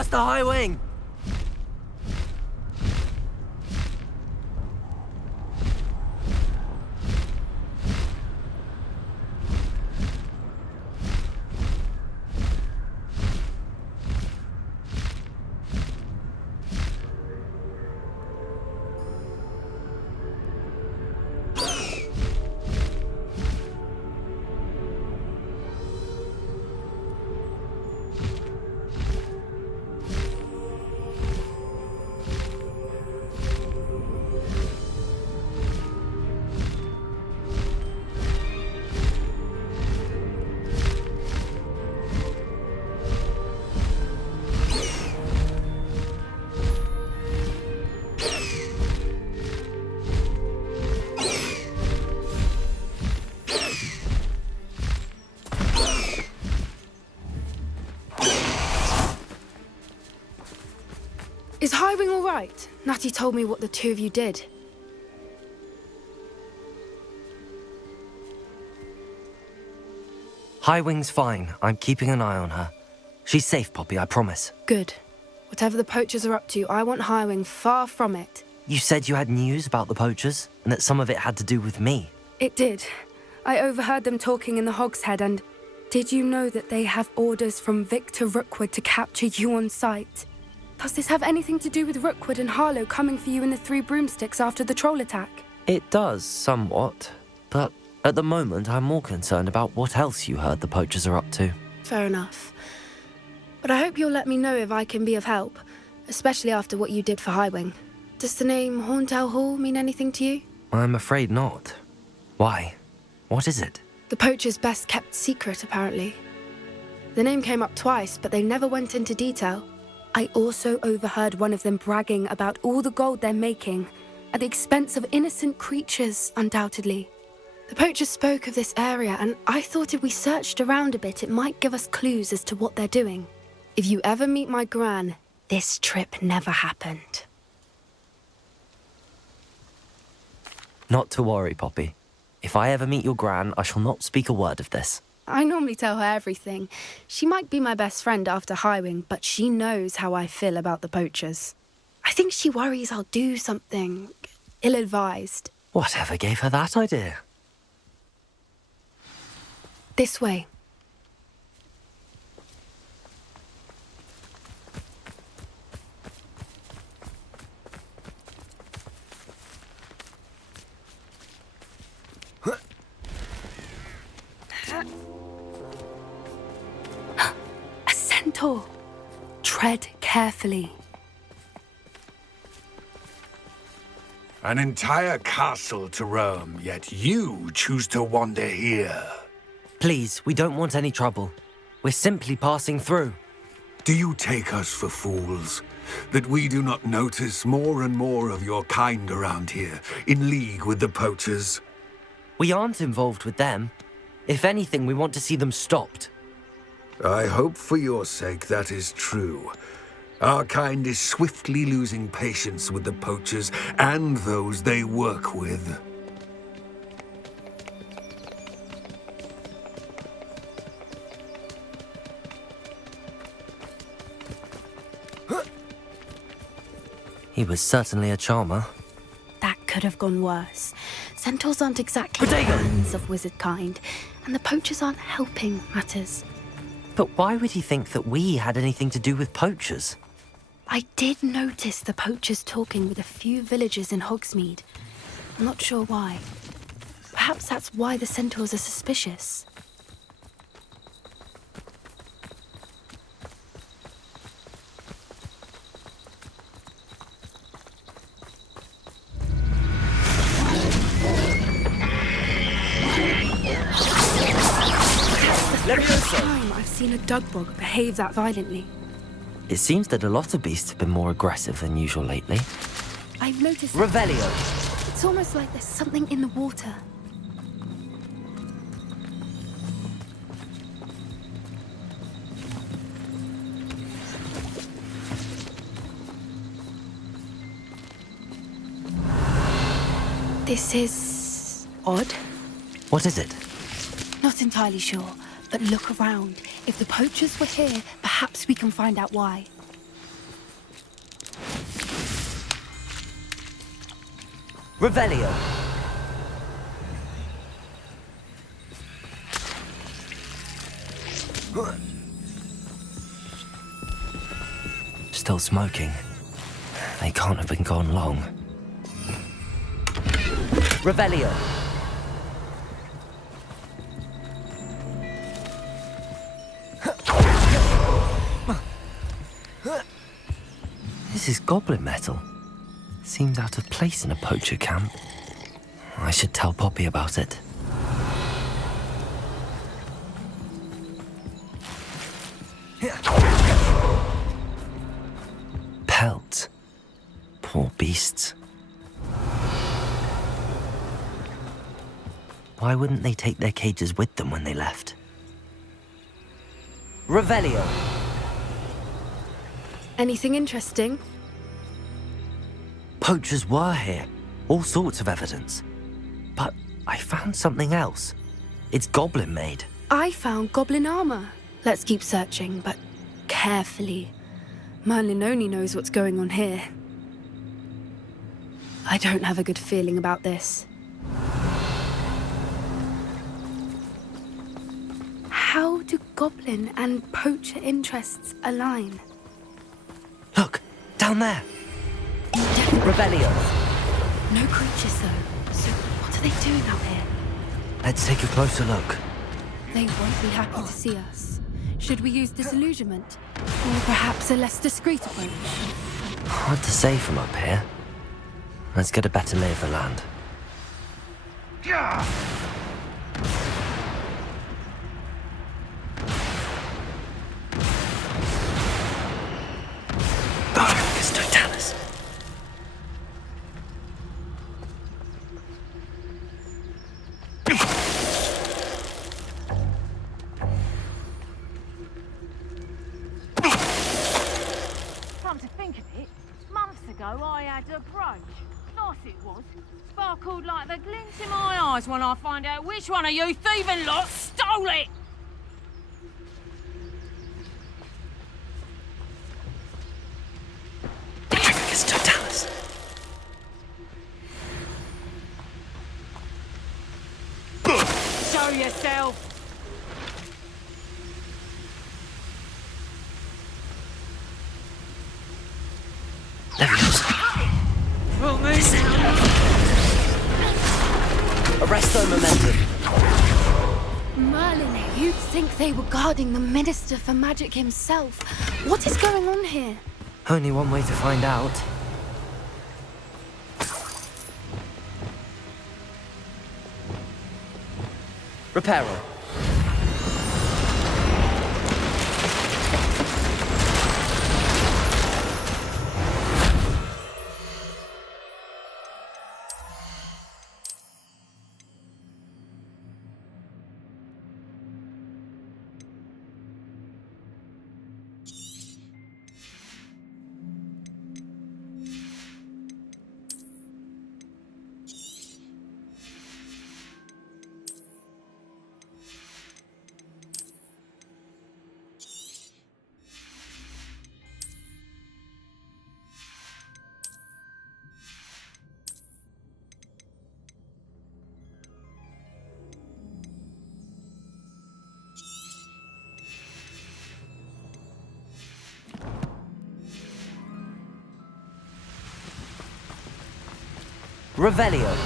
Master Highwing! Is Highwing all right? Natty told me what the two of you did. Highwing's fine. I'm keeping an eye on her. She's safe, Poppy, I promise. Good. Whatever the poachers are up to, I want Highwing far from it. You said you had news about the poachers, and that some of it had to do with me. It did. I overheard them talking in the Hogshead, and did you know that they have orders from Victor Rookwood to capture you on sight? Does this have anything to do with Rookwood and Harlow coming for you in the Three Broomsticks after the troll attack? It does, somewhat. But at the moment, I'm more concerned about what else you heard the poachers are up to. Fair enough. But I hope you'll let me know if I can be of help, especially after what you did for Highwing. Does the name Horntail Hall mean anything to you? I'm afraid not. Why? What is it? The poachers' best kept secret, apparently. The name came up twice, but they never went into detail. I also overheard one of them bragging about all the gold they're making, at the expense of innocent creatures, undoubtedly. The poachers spoke of this area, and I thought if we searched around a bit, it might give us clues as to what they're doing. If you ever meet my gran, this trip never happened. Not to worry, Poppy. If I ever meet your gran, I shall not speak a word of this. I normally tell her everything. She might be my best friend after Highwing, but she knows how I feel about the poachers. I think she worries I'll do something ill-advised. Whatever gave her that idea? This way. A centaur. Tread carefully. An entire castle to roam, yet you choose to wander here. Please, we don't want any trouble. We're simply passing through. Do you take us for fools? That we do not notice more and more of your kind around here, in league with the poachers? We aren't involved with them. If anything, we want to see them stopped. I hope for your sake that is true. Our kind is swiftly losing patience with the poachers and those they work with. He was certainly a charmer. That could have gone worse. Centaurs aren't exactly fans of wizard kind, and the poachers aren't helping matters. But why would he think that we had anything to do with poachers? I did notice the poachers talking with a few villagers in Hogsmeade. I'm not sure why. Perhaps that's why the centaurs are suspicious. That's the first time I've seen a dugbog behave that violently. It seems that a lot of beasts have been more aggressive than usual lately. I've noticed... Revelio! It's almost like there's something in the water. This is... odd. What is it? Not entirely sure, but look around. If the poachers were here, perhaps we can find out why. Revelio! Still smoking. They can't have been gone long. Revelio! This is goblin metal. Seems out of place in a poacher camp. I should tell Poppy about it. Pelt. Poor beasts. Why wouldn't they take their cages with them when they left? Revelio! Anything interesting? Poachers were here. All sorts of evidence. But I found something else. It's goblin made. I found goblin armor. Let's keep searching, but carefully. Merlin only knows what's going on here. I don't have a good feeling about this. How do goblin and poacher interests align? Look, down there. Revelio. No creatures, though. So what are they doing out here? Let's take a closer look. They won't be happy to see us. Should we use disillusionment? Or perhaps a less discreet approach? Hard to say from up here. Let's get a better lay of the land. Barcus Totalis. Come to think of it, months ago I had a brooch. Nice it was. Sparkled like the glint in my eyes when I find out which one of you thieving lot stole it! Barcus Totalis. Show yourself! Well, Arresto momentum. Merlin, you'd think they were guarding the Minister for Magic himself. What is going on here? Only one way to find out. Reparo. Revelio.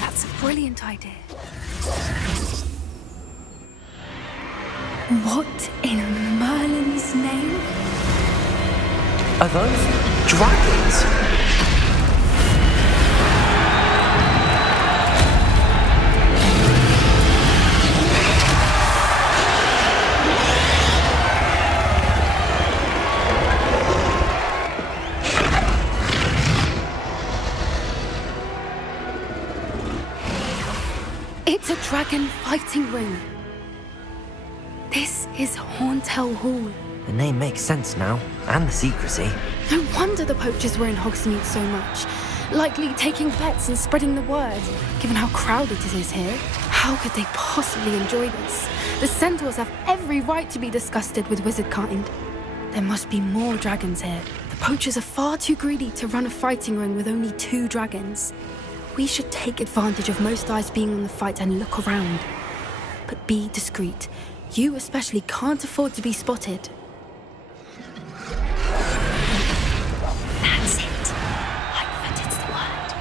That's a brilliant idea. What in Merlin's name? Are those dragons? dragon fighting ring. This is Hauntel Hall. The name makes sense now, and the secrecy. No wonder the poachers were in Hogsmeade so much. Likely taking bets and spreading the word, given how crowded it is here. How could they possibly enjoy this? The centaurs have every right to be disgusted with wizard kind. There must be more dragons here. The poachers are far too greedy to run a fighting ring with only 2 dragons. We should take advantage of most eyes being on the fight and look around. But be discreet. You especially can't afford to be spotted. That's it. Lightfoot, it's the word.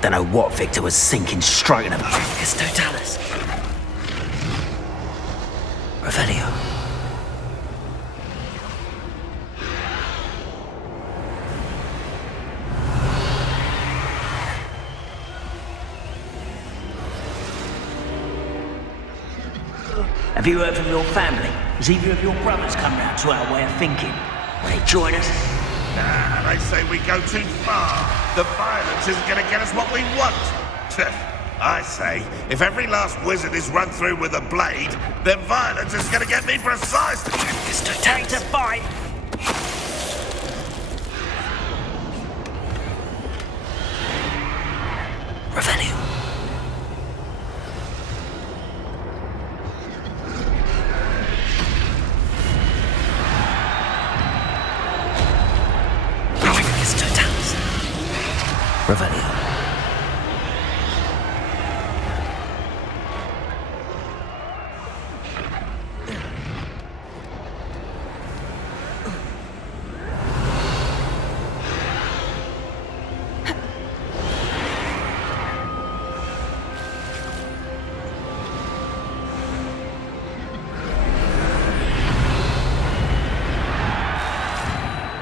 Don't know what Victor was sinking, striking him. It's Totalis. Revelio. Have you heard from your family? Has either of your brothers come round to our way of thinking? Will they join us? Nah, they say we go too far. The violence isn't going to get us what we want. I say, if every last wizard is run through with a blade, then violence is going to get me precisely. It's time to fight! Revelio. It's Totalis. Revelio.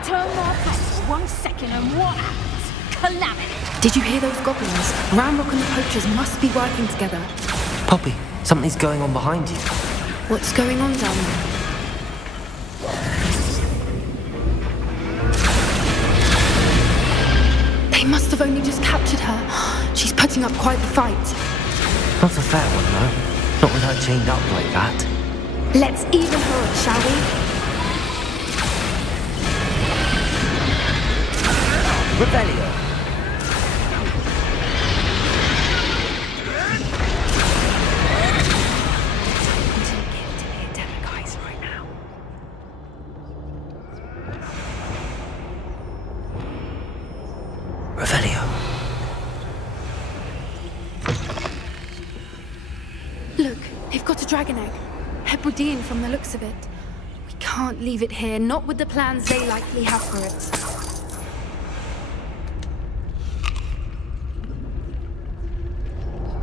Turn my back for 1 second and what happens? Calamity. Did you hear those goblins? Ramrock and the poachers must be working together. Poppy, something's going on behind you. What's going on down there? They must have only just captured her. She's putting up quite the fight. Not a fair one, though. Not with her chained up like that. Let's even her, shall we? Revelio. Revelio. got a dragon egg. Hebridean from the looks of it. We can't leave it here, not with the plans they likely have for it.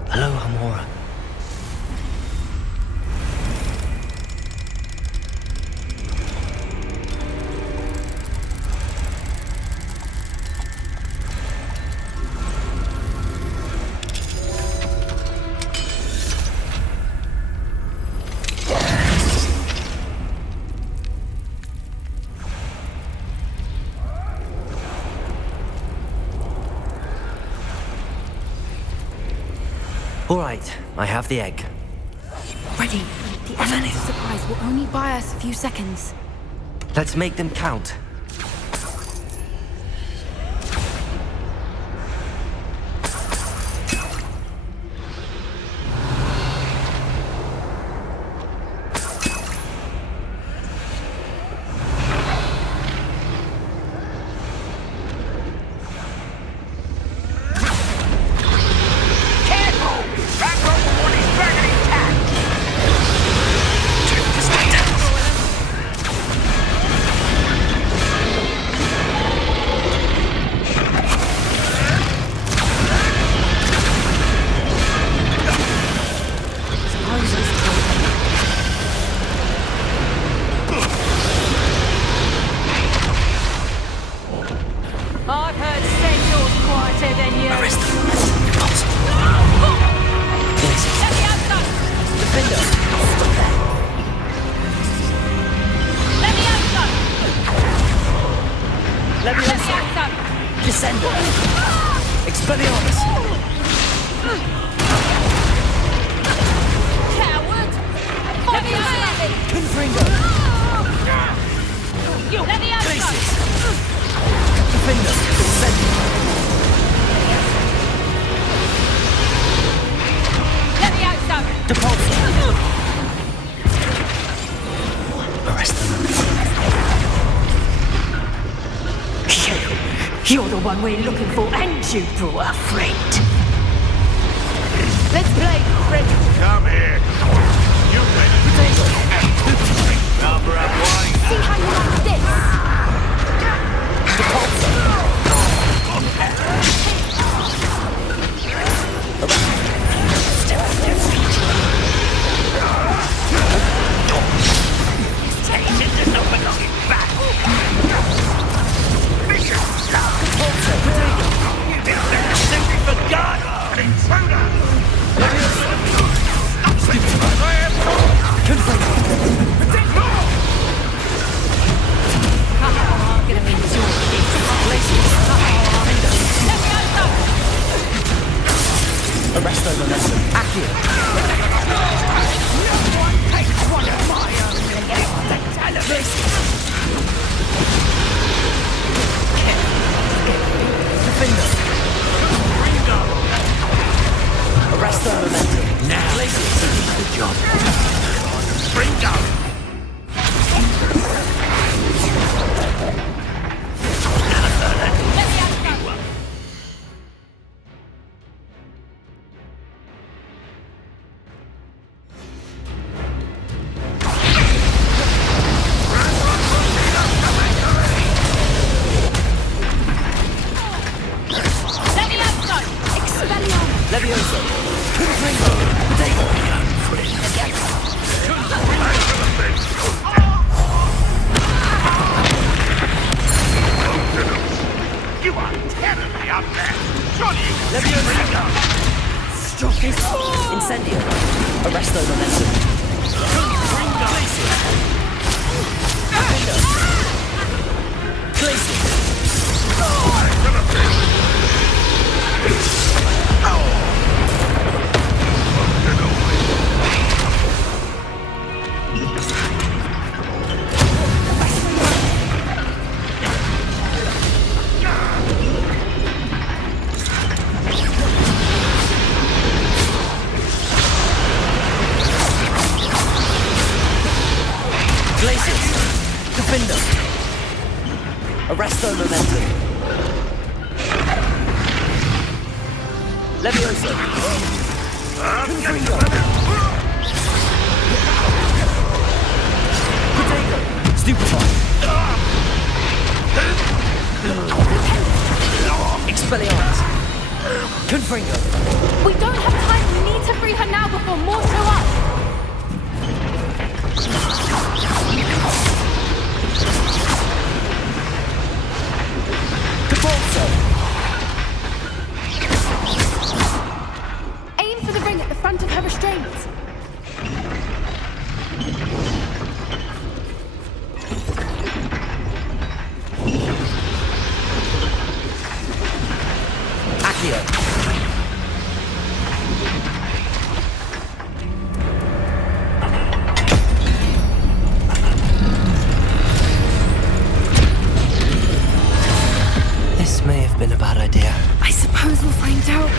Hello, Hamora. All right, I have the egg. Ready. The enemy's surprise will only buy us a few seconds. Let's make them count. I've heard Sensor's quieter than you. Arrest them. Yes. Let me out, son. Defender. Stop there. Let me out, son. Let me Let me out. out, son. Descender. Expelliarmus. Coward. Let me out. Confringo. Let me out, son. Places. Defender. Descender. Let me out, son. Depulsor. Arrest them. You're the one we're looking for, and you brought a friend. Let's play, friend. Come here. You number up wine. See how you like this? Arrest their momentum. Accurate. Defender. Arrest their momentum. Now. Places. Finish the job. Bring down. Levioso. Confringo. Potato. You are terribly unfair. Surely you can Levioso. Stop this. Incendio. Arrest their momentum. Places. Defender. Places. Places. Defender. Arrest their momentum. Levioso. Confringo. Potato! Stupefy! Expelliarmus! Confringo! We don't have time. We need to free her now before more show up. Capulso! Aim for the ring at the front of her restraints. Accio! This may have been a bad idea. I suppose we'll find out.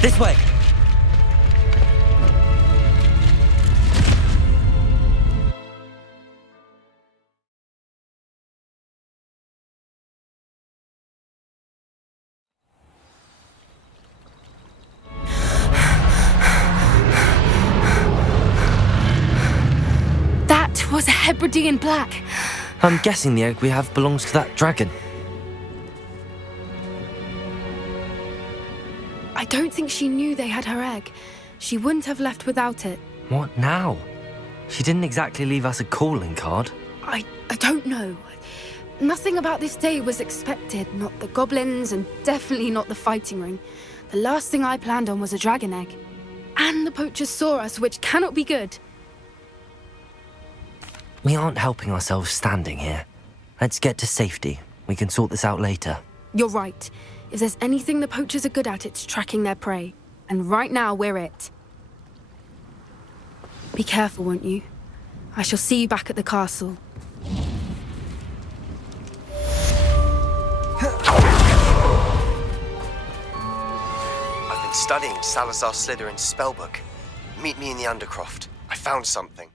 This way! That was a Hebridean black. I'm guessing the egg we have belongs to that dragon. I don't think she knew they had her egg. She wouldn't have left without it. What now? She didn't exactly leave us a calling card. I don't know. Nothing about this day was expected. Not the goblins, and definitely not the fighting ring. The last thing I planned on was a dragon egg. And the poachers saw us, which cannot be good. We aren't helping ourselves standing here. Let's get to safety. We can sort this out later. You're right. If there's anything the poachers are good at, it's tracking their prey. And right now, we're it. Be careful, won't you? I shall see you back at the castle. I've been studying Salazar Slytherin's spellbook. Meet me in the Undercroft. I found something.